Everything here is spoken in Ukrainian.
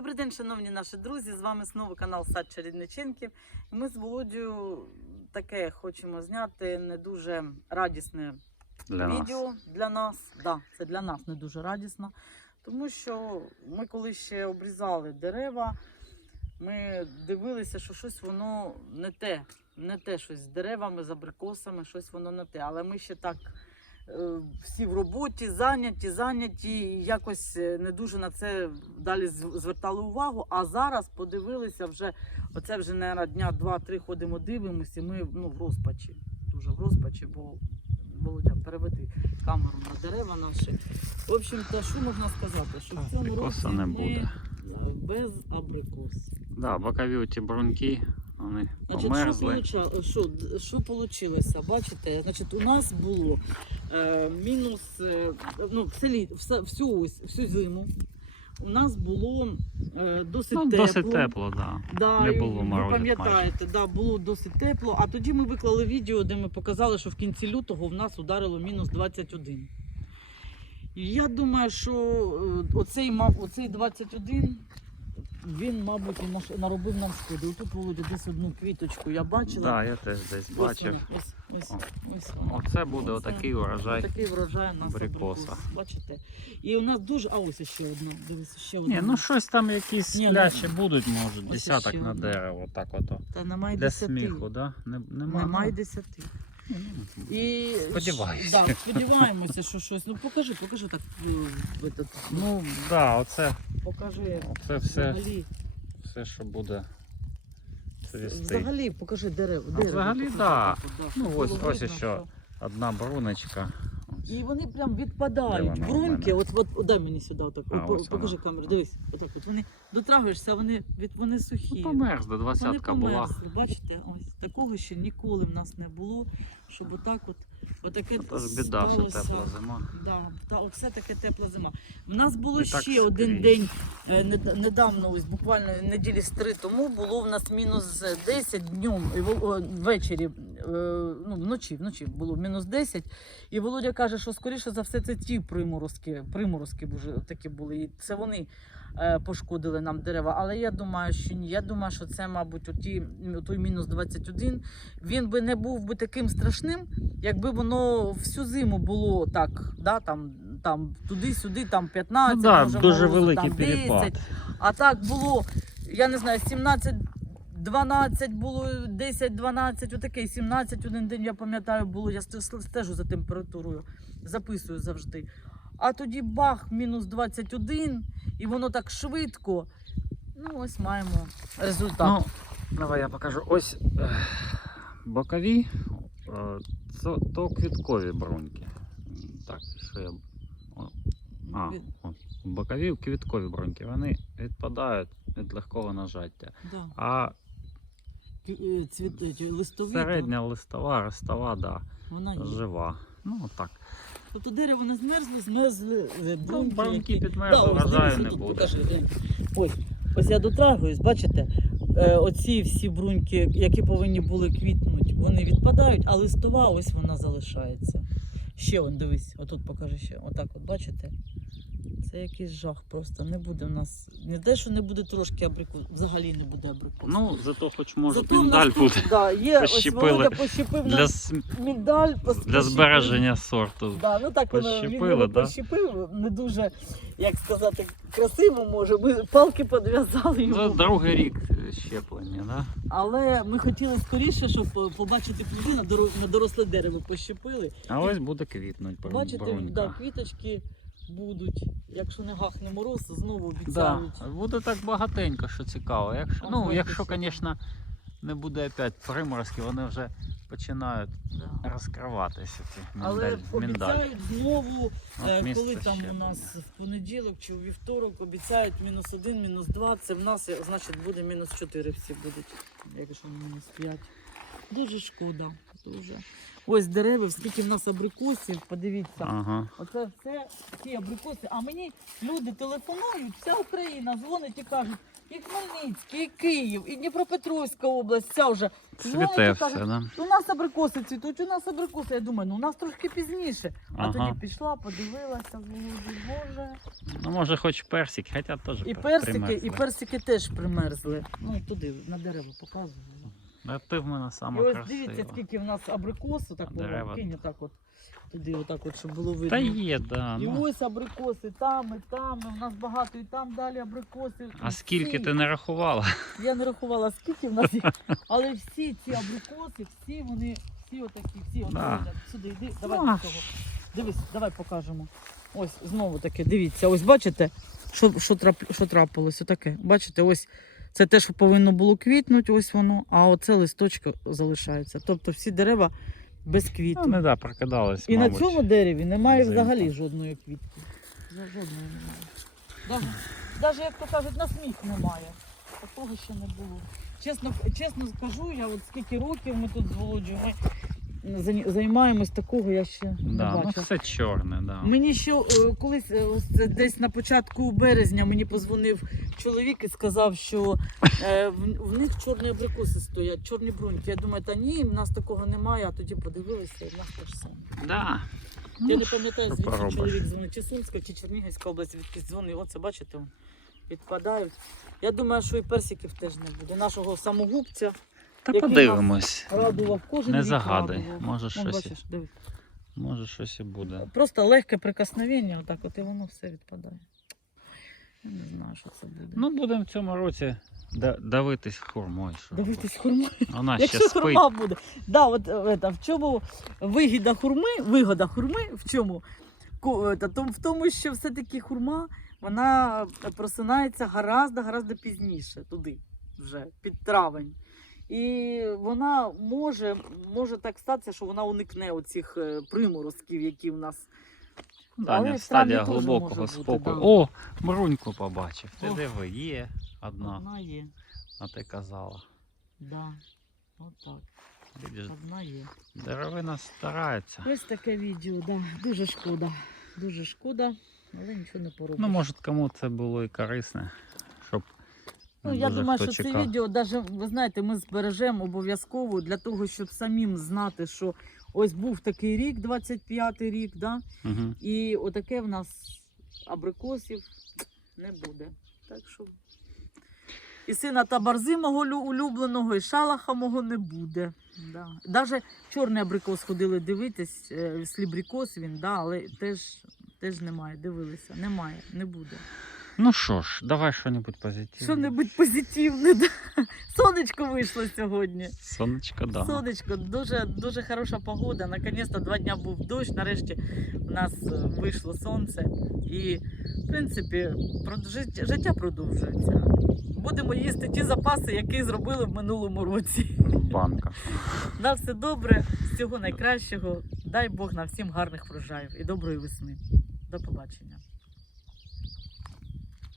Добрий день, шановні наші друзі. З вами знову канал Сад Чередниченків. Ми з Володю таке хочемо зняти не дуже радісне для нас. відео для нас. Да, це для нас не дуже радісно. Тому що ми коли ще обрізали дерева, ми дивилися, що щось воно не те, не те щось з деревами, з абрикосами, щось воно не те. Але ми ще так всі в роботі, зайняті, зайняті, і якось е, не дуже на це далі звертали увагу. А зараз подивилися вже, оце вже наверное, дня два-три ходимо, дивимося, і ми ну, в розпачі. Дуже в розпачі, бо Володя, переведи камеру на дерева наші. В общем-то, що можна сказати? Що в цьому році не буде. без абрикос. Да, бокові ті бруньки, вони Значить, померзли. що, получа- що, що получилося? Бачите, значить, у нас було е, мінус е, ну, все, літ, все, всю, ось, всю зиму. У нас було е, досить Ну, тепло. досить тепло, да. Да, Не і було ви морозів пам'ятаєте, да, було досить тепло. А тоді ми виклали відео, де ми показали, що в кінці лютого в нас ударило мінус 21. І я думаю, що е, оцей, ма- оцей 21, він, мабуть, і наробив нам шкоди. Отут, Володя, десь одну квіточку я бачила. Да, я теж десь Ось бачив. ось, ось, ось. Оце буде Оце. отакий урожай. Такий врожай у нас абрикоса. абрикос. Бачите? І у нас дуже. А ось ще одна. Дивись, ще одна. Ні, ну щось там якісь Ні, ну, сплячі будуть, може, десяток на дерево, так ото. Та немає Для десяти. сміху, да? Не, нема. Немає десяти. Ну, І Сподіваюся. Да, сподіваємося, що щось. Ну покажи, покажи так. е, этот, Ну, да, оце, покажи оце все, взагалі. все, що буде цвісти. Взагалі покажи дерево. А дерева взагалі, да. так да, Ну, ось- ось видно, ще. Одна бруночка. І вони прям відпадають. Вона Бруньки, от, от, от дай мені сюди, отак. А, от, ось покажи вона. камеру, дивись. Отак от вони дотрагуєшся, вони від вони сухі. Ну, померзли, Вони двадцятка була. померзли, бачите, ось такого ще ніколи в нас не було, щоб отак от отаке Тож біда, що сталося. тепла зима. Да, та все таке тепла зима. У нас було І так ще один скрізь. день е, нед- недавно, ось буквально неділі з три тому було в нас мінус 10 днем і во- о, ввечері, е, ну вночі, вночі було мінус 10. І Володя каже, що скоріше за все це ті приморозки, приморозки вже такі були. І це вони е, пошкодили нам дерева. Але я думаю, що ні. Я думаю, що це, мабуть, оті, той мінус 21, він би не був би таким страшним, якби воно всю зиму було так, да, там, там туди-сюди, там 15, Ну, да, може, дуже морозу, великий там перепад. А так було, я не знаю, 17. 12 було 10-12, отакий 17 один день, я пам'ятаю, було. Я сте- стежу за температурою, записую завжди. А тоді бах, мінус 21, і воно так швидко. Ну, ось маємо результат. Ну, давай я покажу. Ось е, бокові, е, це то квіткові бруньки. Так, що я. А, от, бокові квіткові бруньки, вони відпадають від легкого нажаття. да. А е, Цвіт, листові, середня листова, ростова, да, да, вона є. жива. Ну, так. Тобто дерево не змерзло, змерзли е, Ну, бруньки. які- підмерзли, ось врожаю дивись, не отут буде. покажи, глянь. Ось, ось я дотрагуюсь, бачите, е, оці всі бруньки, які повинні були квітнути, вони відпадають, а листова ось вона залишається. Ще он, дивись, отут покажи ще. Отак, от бачите? Це якийсь жах просто. Не буде в нас. Не те, що не буде трошки абрикос, взагалі не буде абрикос. Ну, зато хоч може Зато в нас міндаль тут, буде Да, є, ось Пощепили. Володя пощепив для, нам міндаль. пос- для пощепив. збереження сорту. Да, ну так воно він Пощепили, його да? пощепив, не дуже, як сказати, красиво може. Ми палки підв'язали йому. Це другий рік е, щеплення, да? Але ми хотіли скоріше, щоб по- побачити плоди на, доро- на доросле дерево пощепили. А ось буде квітнуть Бачите, да, квіточки будуть. Якщо не гахне мороз, знову Да, буде так багатенько, що цікаво. Якщо, ну, якщо, звісно, не буде опять приморозки, вони вже починають Да. розкриватися. Ці Але міндаль, міндаль. обіцяють знову, От е, місце коли там у щеплення. нас в понеділок чи у вівторок обіцяють мінус один, мінус два. Це в нас е, значить буде мінус чотири всі будуть, якщо не мінус п'ять. Дуже шкода. Дуже. Ось дерева, скільки в нас абрикосів, подивіться. Ага. Оце все ті абрикоси. А мені люди телефонують, вся Україна дзвонить і кажуть, і Хмельницький, і Київ, і Дніпропетровська область, вся вже. Цвіте все, кажуть, да? у нас абрикоси цвітуть, у нас абрикоси. Я думаю, ну у нас трошки пізніше. А Ага. тоді пішла, подивилася, Володі, Боже. Ну, може, хоч персик, хоча теж І персики, примерзли. і персики теж примерзли. Ну туди, на дерево показую. А ти в мене І ось красива. дивіться, скільки в нас абрикосу, так Дерева. кинь отак от туди, отак от, щоб було видно. Та є, да. І Ну. ось абрикоси, там, і там, і в нас багато, і там далі абрикоси. А І скільки всі- ти не рахувала? Я не рахувала, скільки в нас їх, але всі ці абрикоси, всі вони, всі отакі, всі от Да. Сюди йди, давай Ну, до а цього. Дивись, давай покажемо. Ось знову таке, дивіться, ось бачите, що, що, трап, що трапилось, отаке. Бачите, ось це те, що повинно було квітнути, ось воно, а оце листочки залишаються. Тобто всі дерева без квітів. Ну, не да, прокидались, І мабуть. на цьому дереві немає взагалі жодної квітки. Жодної немає. Даже, як то кажуть, на сміх немає. Такого ще не було. Чесно, чесно скажу, я от скільки років ми тут з Володю, ми займаємось такого, я ще не Да, ну все чорне, да. Мені ще е, колись е, ось це десь на початку березня мені позвонив чоловік і сказав, що е, в, в них чорні абрикоси стоять, чорні бруньки. Я думаю, та ні, в нас такого немає, а тоді подивилися, і в нас теж саме. Да. Я Ну, не пам'ятаю, що звідки поробиш? чоловік дзвонив, чи Сумська, чи Чернігівська область, звідки дзвонив. Оце бачите, відпадають. Я думаю, що і персиків теж не буде. Нашого самогубця Та який подивимось. радував кожен Не рік загадай. радував. Може щось, бачиш, дивись. може щось і буде. Просто легке прикосновення, отак от і воно все відпадає. Я не знаю, що це буде. Ну, будемо в цьому році да- давитись хурмою. що Дивитись хурму. робити. Вона ще Якщо спить. хурма буде. Да, от, е, это, в чому вигіда хурми, вигода хурми в чому? Ко- том- в тому, що все-таки хурма вона просинається гораздо, гораздо пізніше, туди, вже, під травень. І вона може, може так статися, що вона уникне оцих е, приморозків, які в нас. Таня, стадія глибокого спокою. да. О, бруньку побачив. Ти диви, є одна, Одна є. а ти казала. Да. Отак, Видиш, одна є. деревина старається. Ось таке відео, да. Дуже шкода. Дуже шкода, але нічого не поробиш. Ну, може, кому це було і корисне, Ну, я думаю, що це відео, даже, ви знаєте, ми збережемо обов'язково для того, щоб самим знати, що ось був такий рік, 25-й рік, да? Угу. і отаке в нас абрикосів не буде. Так що і сина та барзи мого улюбленого, і шалаха мого не буде. Да. Даже чорний абрикос ходили дивитись, е, слібрікос він, да, але теж, теж немає, дивилися. Немає, не буде. Ну що ж, давай що-небудь позитивне. Що-небудь позитивне. Да. Сонечко вийшло сьогодні. Сонечко, да. Сонечко, дуже дуже хороша погода. Наконець-то два дня був дощ. Нарешті у нас е, вийшло сонце. І, в принципі, життя, життя продовжується. Будемо їсти ті запаси, які зробили в минулому році. Банка. На все добре, всього найкращого. Дай Бог нам всім гарних врожаїв і доброї весни. До побачення.